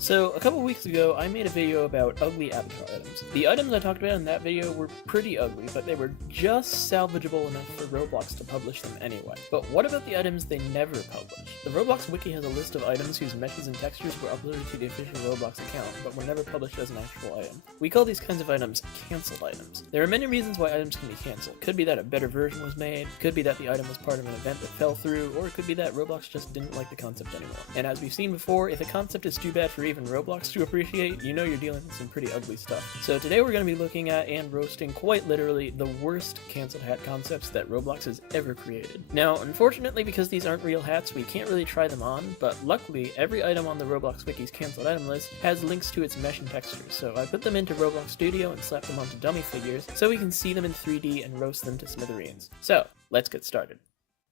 So, a couple weeks ago, I made a video about ugly avatar items. The items I talked about in that video were pretty ugly, but they were just salvageable enough for Roblox to publish them anyway. But what about the items they never published? The Roblox wiki has a list of items whose meshes and textures were uploaded to the official Roblox account, but were never published as an actual item. We call these kinds of items cancelled items. There are many reasons why items can be cancelled. Could be that a better version was made, could be that the item was part of an event that fell through, or it could be that Roblox just didn't like the concept anymore. And as we've seen before, if a concept is too bad for even Roblox to appreciate, you know you're dealing with some pretty ugly stuff. So today we're going to be looking at and roasting quite literally the worst cancelled hat concepts that Roblox has ever created. Now, unfortunately, because these aren't real hats, we can't really try them on, but luckily every item on the Roblox Wiki's cancelled item list has links to its mesh and textures, so I put them into Roblox Studio and slapped them onto dummy figures so we can see them in 3D and roast them to smithereens. So, let's get started.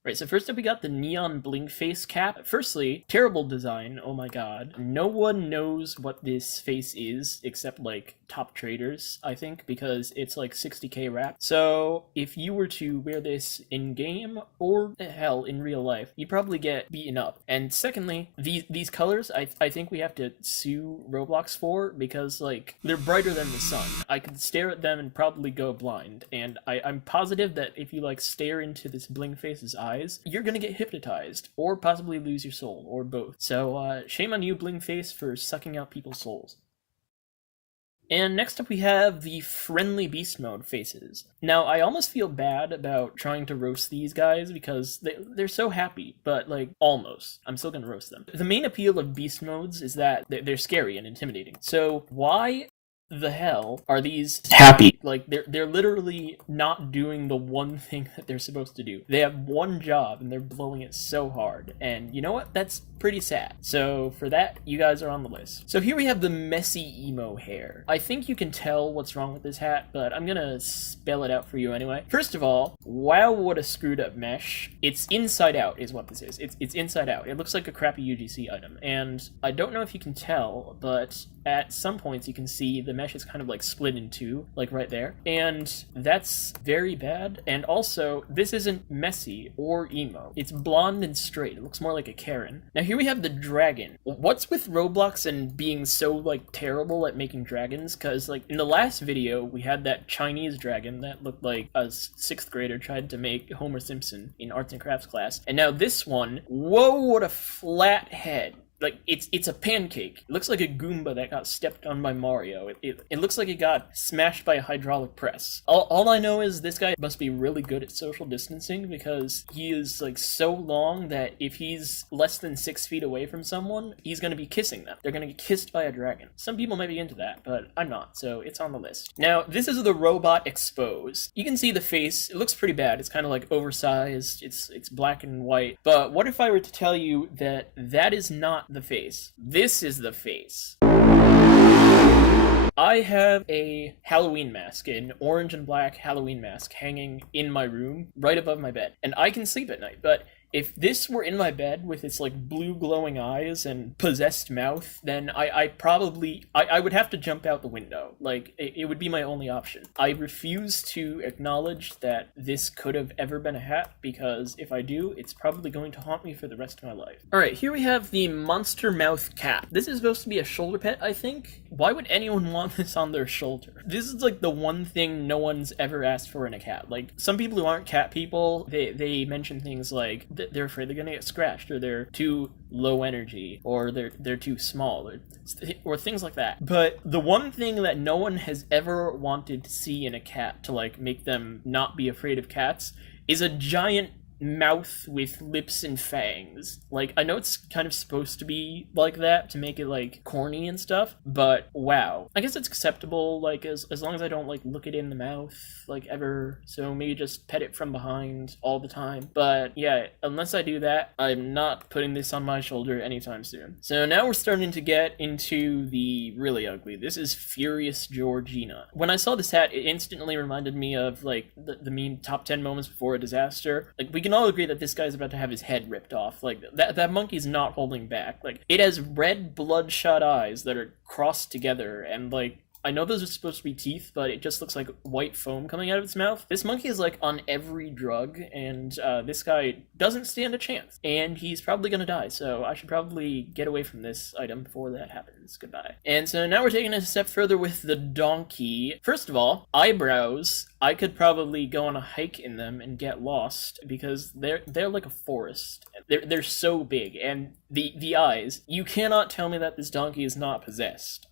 Right, so first up we got the neon blink face cap. Firstly, terrible design, oh my god. No one knows what this face is except like top traders, I think, because it's like 60k wrapped. So if you were to wear this in game or hell in real life, you'd probably get beaten up. And secondly, these colors I think we have to sue Roblox for, because like they're brighter than the sun. I could stare at them and probably go blind, and I'm positive that if you like stare into this blink face's eyes, you're gonna get hypnotized, or possibly lose your soul, or both. So, shame on you, Bling Face, for sucking out people's souls. And next up we have the friendly beast mode faces. Now, I almost feel bad about trying to roast these guys because they're so happy, but like, almost. I'm still gonna roast them. The main appeal of beast modes is that they're scary and intimidating. So, why the hell are these happy? Like, they're literally not doing the one thing that they're supposed to do. They have one job and they're blowing it so hard, and you know what? That's pretty sad. So for that, you guys are on the list. So here we have the messy emo hair. I think you can tell what's wrong with this hat, but I'm gonna spell it out for you anyway. First of all, wow, what a screwed up mesh. It's inside out is what this is. It's inside out. It looks like a crappy UGC item, and I don't know if you can tell, but at some points you can see the mesh is kind of like split in two, like right there, and that's very bad. And also, this isn't messy or emo. It's blonde and straight. It looks more like a Karen. Now here we have the dragon. What's with Roblox and being so like terrible at making dragons? Because like in the last video we had that Chinese dragon that looked like a 6th grader tried to make Homer Simpson in arts and crafts class, and now this one, whoa, what a flat head. Like, it's a pancake. It looks like a Goomba that got stepped on by Mario. It looks like it got smashed by a hydraulic press. All I know is this guy must be really good at social distancing, because he is, like, so long that if he's less than 6 feet away from someone, he's gonna be kissing them. They're gonna get kissed by a dragon. Some people might be into that, but I'm not, so it's on the list. Now, this is the robot expose. You can see the face. It looks pretty bad. It's kind of, like, oversized. It's black and white. But what if I were to tell you that that is not the face? This is the face. I have a Halloween mask, an orange and black Halloween mask, hanging in my room right above my bed, and I can sleep at night. But if this were in my bed with its like blue glowing eyes and possessed mouth, then I would have to jump out the window. Like, it would be my only option. I refuse to acknowledge that this could have ever been a hat, because if I do, it's probably going to haunt me for the rest of my life. Alright, here we have the monster mouth cap. This is supposed to be a shoulder pet, I think. Why would anyone want this on their shoulder? This is like the one thing no one's ever asked for in a cat. Like, some people who aren't cat people, they mention things like they're afraid they're gonna get scratched, or they're too low energy, or they're too small, or things like that. But the one thing that no one has ever wanted to see in a cat to like make them not be afraid of cats is a giant mouth with lips and fangs. Like, I know it's kind of supposed to be like that to make it like corny and stuff, but wow. I guess it's acceptable, like, as long as I don't like look it in the mouth like ever, so maybe just pet it from behind all the time. But yeah, unless I do that, I'm not putting this on my shoulder anytime soon. So now we're starting to get into the really ugly. This is Furious Georgina. When I saw this hat, it instantly reminded me of like the meme top 10 moments before a disaster. Like, we can all agree that this guy's about to have his head ripped off. Like, that monkey's not holding back. Like, it has red bloodshot eyes that are crossed together, and like, I know those are supposed to be teeth, but it just looks like white foam coming out of its mouth. This monkey is like on every drug, and this guy doesn't stand a chance. And he's probably gonna die, so I should probably get away from this item before that happens. Goodbye. And so now we're taking it a step further with the donkey. First of all, eyebrows. I could probably go on a hike in them and get lost because they're like a forest. They're so big, and the eyes. You cannot tell me that this donkey is not possessed.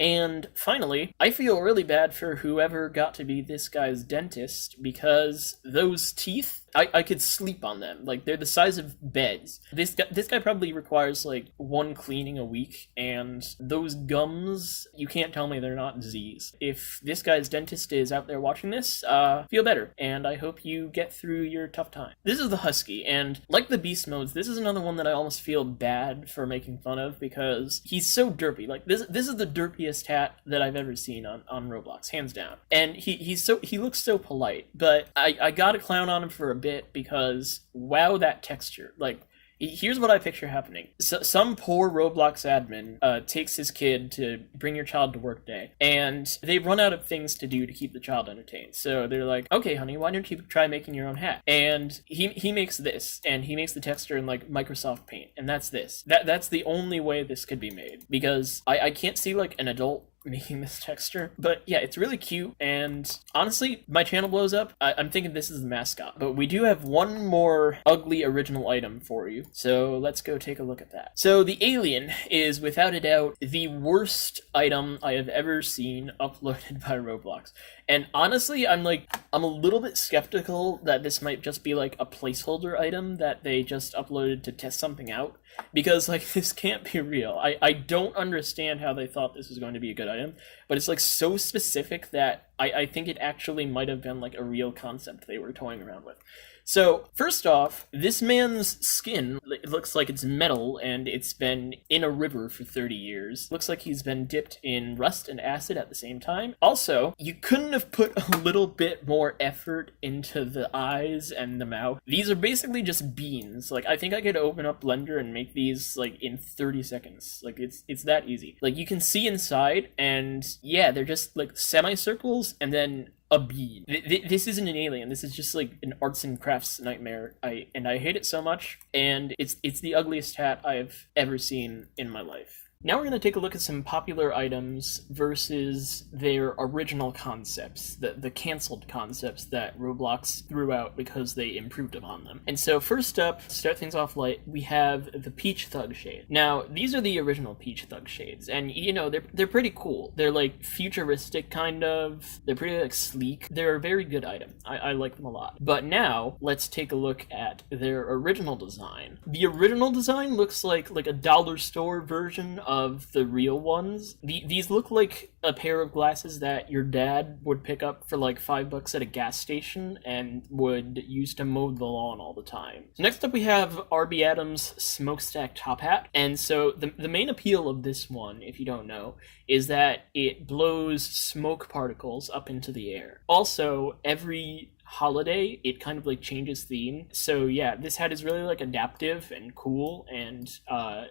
And finally, I feel really bad for whoever got to be this guy's dentist because those teeth, I could sleep on them. Like, they're the size of beds. This guy probably requires like one cleaning a week, and those gums, you can't tell me they're not diseased. If this guy's dentist is out there watching this, feel better, and I hope you get through your tough time. This is the Husky, and like the beast modes, this is another one that I almost feel bad for making fun of because he's so derpy. Like, this is the derpiest hat that I've ever seen on Roblox, hands down. And he looks so polite, but I gotta clown on him for a bit because wow, that texture. Like, here's what I picture happening. Some poor Roblox admin takes his kid to bring your child to work day, and they run out of things to do to keep the child entertained. So they're like, okay, honey, why don't you try making your own hat? And he makes this, and he makes the texture in like Microsoft Paint, and that's this. That's the only way this could be made, because I can't see like an adult making this texture. But yeah, it's really cute, and honestly, my channel blows up, I'm thinking this is the mascot. But we do have one more ugly original item for you, so let's go take a look at that. So the alien is without a doubt the worst item I have ever seen uploaded by Roblox. And honestly, I'm a little bit skeptical that this might just be like a placeholder item that they just uploaded to test something out, because like, this can't be real. I don't understand how they thought this was going to be a good item, but it's like so specific that I think it actually might have been like a real concept they were toying around with. So, first off, this man's skin, it looks like it's metal and it's been in a river for 30 years. Looks like he's been dipped in rust and acid at the same time. Also, you couldn't have put a little bit more effort into the eyes and the mouth. These are basically just beans. Like, I think I could open up Blender and make these like in 30 seconds. Like, it's that easy. Like, you can see inside, and yeah, they're just like semicircles and then a bean. This isn't an alien. This is just like an arts and crafts nightmare. I hate it so much, and it's the ugliest hat I've ever seen in my life. Now we're going to take a look at some popular items versus their original concepts, the canceled concepts that Roblox threw out because they improved upon them. And so first up, to start things off light, we have the Peach Thug shade. Now, these are the original Peach Thug shades, and you know, they're pretty cool. They're like futuristic kind of, they're pretty like sleek. They're a very good item. I like them a lot. But now, let's take a look at their original design. The original design looks like a dollar store version of the real ones. These look like a pair of glasses that your dad would pick up for like $5 at a gas station and would use to mow the lawn all the time. So next up we have RB Adams' Smokestack Top Hat. And so the main appeal of this one, if you don't know, is that it blows smoke particles up into the air. Also, every holiday it kind of like changes theme, so yeah, this hat is really like adaptive and cool, and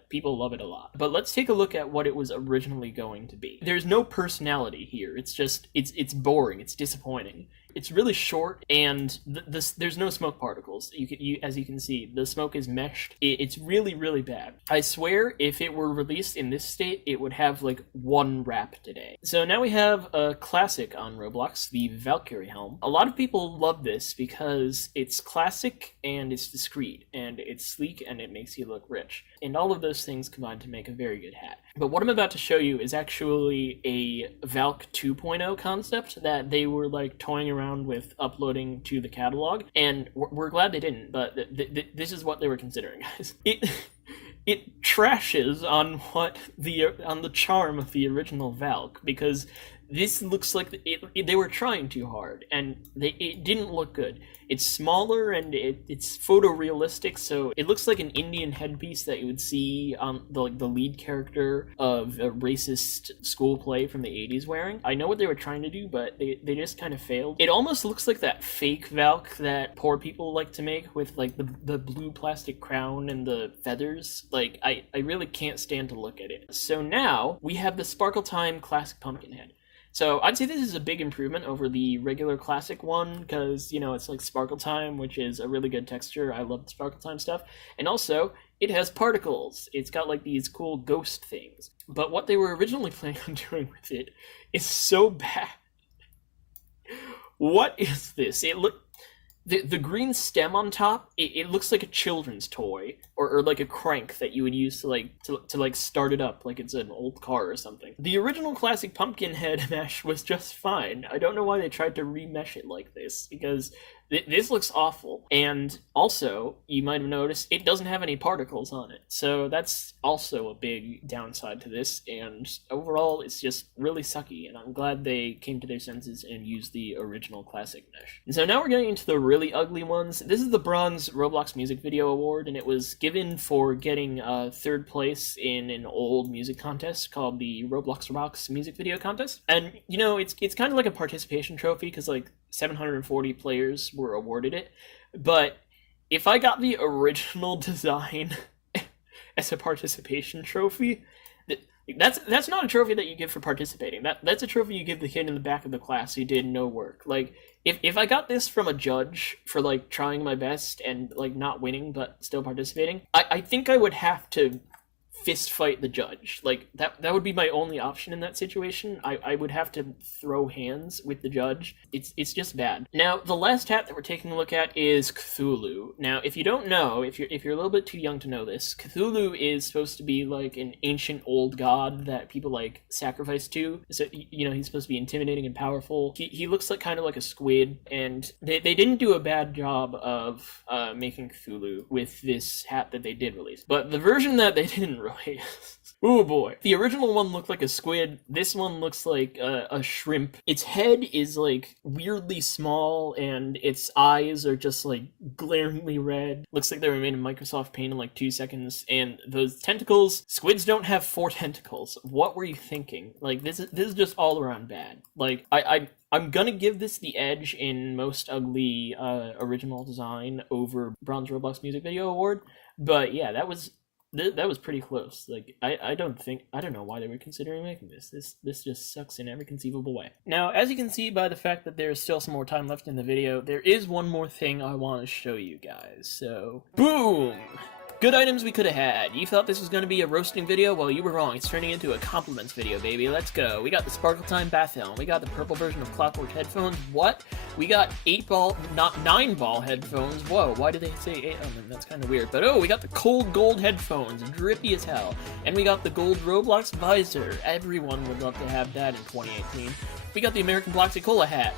people love it a lot. But let's take a look at what it was originally going to be. There's no personality here. It's just it's boring, it's disappointing. It's really short, and there's no smoke particles. As you can see, the smoke is meshed. It's really, really bad. I swear, if it were released in this state, it would have like one wrap today. So now we have a classic on Roblox, the Valkyrie helm. A lot of people love this because it's classic and it's discreet and it's sleek and it makes you look rich. And all of those things combine to make a very good hat. But what I'm about to show you is actually a Valk 2.0 concept that they were like toying around with uploading to the catalog, and we're glad they didn't, but this is what they were considering, guys. It trashes on the charm of the original Valk, because This looks like they were trying too hard, and it didn't look good. It's smaller and it's photorealistic, so it looks like an Indian headpiece that you would see on the lead character of a racist school play from the 80s wearing. I know what they were trying to do, but they just kind of failed. It almost looks like that fake Valk that poor people like to make with like the blue plastic crown and the feathers. Like, I really can't stand to look at it. So now we have the Sparkle Time Classic Pumpkinhead. So I'd say this is a big improvement over the regular classic one, because, you know, it's like Sparkle Time, which is a really good texture. I love the Sparkle Time stuff. And also, it has particles. It's got like these cool ghost things. But what they were originally planning on doing with it is so bad. What is this? The green stem on top, it looks like a children's toy, or like a crank that you would use to start it up like it's an old car or something. The original classic Pumpkinhead mesh was just fine. I don't know why they tried to remesh it like this, because this looks awful. And also, you might have noticed, it doesn't have any particles on it. So that's also a big downside to this, and overall, it's just really sucky, and I'm glad they came to their senses and used the original classic mesh. And so now we're getting into the really ugly ones. This is the Bronze Roblox Music Video Award, and it was given for getting third place in an old music contest called the Roblox Rocks Music Video Contest. And, you know, it's kind of like a participation trophy, because, like, 740 players were awarded it, but if I got the original design as a participation trophy, that's not a trophy that you give for participating. That's a trophy you give the kid in the back of the class who did no work. Like, if I got this from a judge for, like, trying my best and, like, not winning but still participating, I think I would have to fist fight the judge. Like, that would be my only option in that situation. I would have to throw hands with the judge. It's just bad. Now, the last hat that we're taking a look at is Cthulhu. Now, if you don't know, if you're a little bit too young to know this, Cthulhu is supposed to be like an ancient old god that people like sacrifice to. So, you know, he's supposed to be intimidating and powerful. He looks like kind of like a squid, and they didn't do a bad job of making Cthulhu with this hat that they did release. But the version that they didn't release, oh boy. The original one looked like a squid. This one looks like a shrimp. Its head is like weirdly small, and its eyes are just like glaringly red. Looks like they were made in Microsoft Paint in like 2 seconds. And those tentacles, squids don't have 4 tentacles. What were you thinking? Like, this is just all around bad. Like, I'm gonna give this the edge in most ugly original design over Bronze Roblox Music Video Award. But yeah, that was pretty close. Like, I don't know why they were considering making this. This just sucks in every conceivable way. Now, as you can see by the fact that there's still some more time left in the video, there is one more thing I want to show you guys. So, boom! Good items we could have had. You thought this was going to be a roasting video? Well, you were wrong. It's turning into a compliments video, baby. Let's go. We got the Sparkle Time bath helm. We got the purple version of Clockwork headphones. What? We got 9-ball headphones. Whoa, why did they say 8 on them? That's kind of weird. But oh, we got the cold gold headphones, drippy as hell. And we got the gold Roblox visor. Everyone would love to have that in 2018. We got the American Bloxy Cola hat.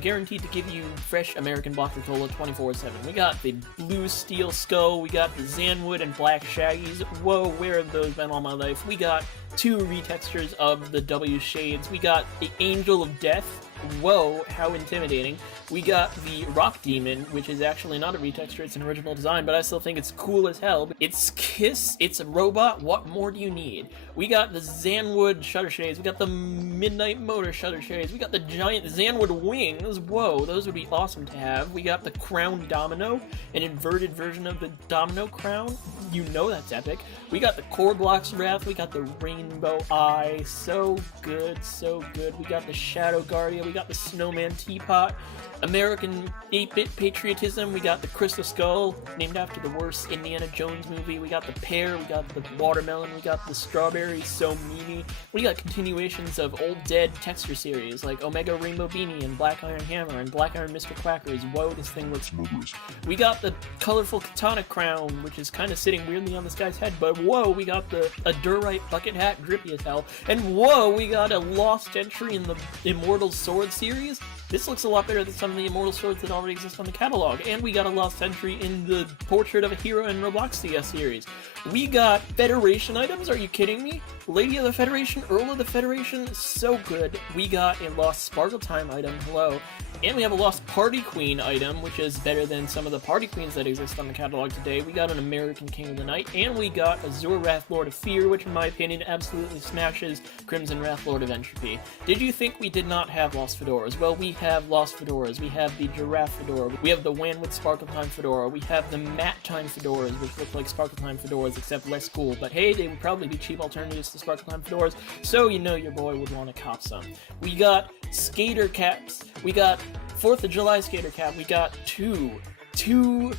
Guaranteed to give you fresh American Bloxy Cola 24/7. We got the blue steel skull, we got the Zanwood and black shaggies. Whoa, where have those been all my life? We got 2 retextures of the W shades. We got the Angel of Death. Whoa, how intimidating. We got the Rock Demon, which is actually not a retexture, it's an original design, but I still think it's cool as hell. It's Kiss, it's a robot, what more do you need? We got the Zanwood shutter shades, we got the Midnight Motor shutter shades, we got the giant Zanwood wings, whoa, those would be awesome to have. We got the Crown Domino, an inverted version of the Domino Crown, you know that's epic. We got the Core Blocks Wrath, we got the Rainbow Eye, so good, so good. We got the Shadow Guardian, we got the Snowman Teapot, American 8-bit patriotism, we got the Crystal Skull, named after the worst Indiana Jones movie, we got the pear, we got the watermelon, we got the strawberry, so meany. We got continuations of old dead texture series, like Omega Rainbow Beanie and Black Iron Hammer and Black Iron Mr. Quackers. Whoa, this thing looks murderous. We got the colorful Katana Crown, which is kind of sitting weirdly on this guy's head, but whoa, we got the Durite bucket hat, drippy as hell, and whoa, we got a lost entry in the Immortal Sword series. This looks a lot better than some of the immortal swords that already exist on the catalog, and we got a lost entry in the Portrait of a Hero in Roblox CS series. We got Federation items, are you kidding me? Lady of the Federation, Earl of the Federation, so good. We got a lost Sparkle Time item, hello. And we have a lost Party Queen item, which is better than some of the Party Queens that exist on the catalog today. We got an American King of the Night, and we got Azure Wrath Lord of Fear, which in my opinion absolutely smashes Crimson Wrath Lord of Entropy. Did you think we did not have lost fedoras? Well, we have lost fedoras. We have the Giraffe Fedora. We have the Wanwood Sparkle Time Fedora. We have the Matte Time Fedoras, which look like Sparkle Time Fedoras, except less cool. But hey, they would probably be cheap alternatives to Sparkle Time Fedoras, so you know your boy would want to cop some. We got skater caps. We got 4th of July skater cap. We got two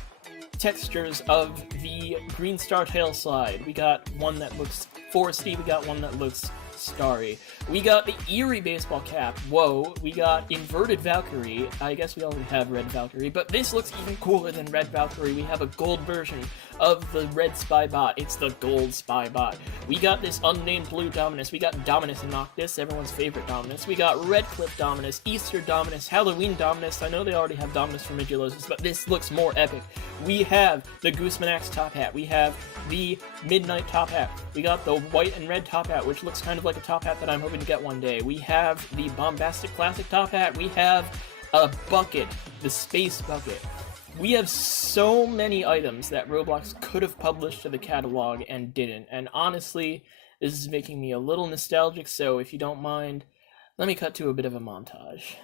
textures of the Green Star Tail Slide. We got one that looks foresty. We got one that looks starry. We got the Eerie baseball cap. Whoa. We got inverted Valkyrie. I guess we already have red Valkyrie, but this looks even cooler than red Valkyrie. We have a gold version of the red spy bot. It's the gold spy bot. We got this unnamed blue Dominus. We got Dominus Noctis, everyone's favorite Dominus. We got Redcliffe Dominus, Easter Dominus, Halloween Dominus. I know they already have Dominus for Midgelosis, but this looks more epic. We have the Goosemanax top hat. We have the Midnight top hat. We got the white and red top hat, which looks kind of like a top hat that I'm hoping to get one day. We have the Bombastic Classic top hat. We have a bucket, the Space Bucket. We have so many items that Roblox could have published to the catalog and didn't, and honestly, this is making me a little nostalgic, so if you don't mind, let me cut to a bit of a montage.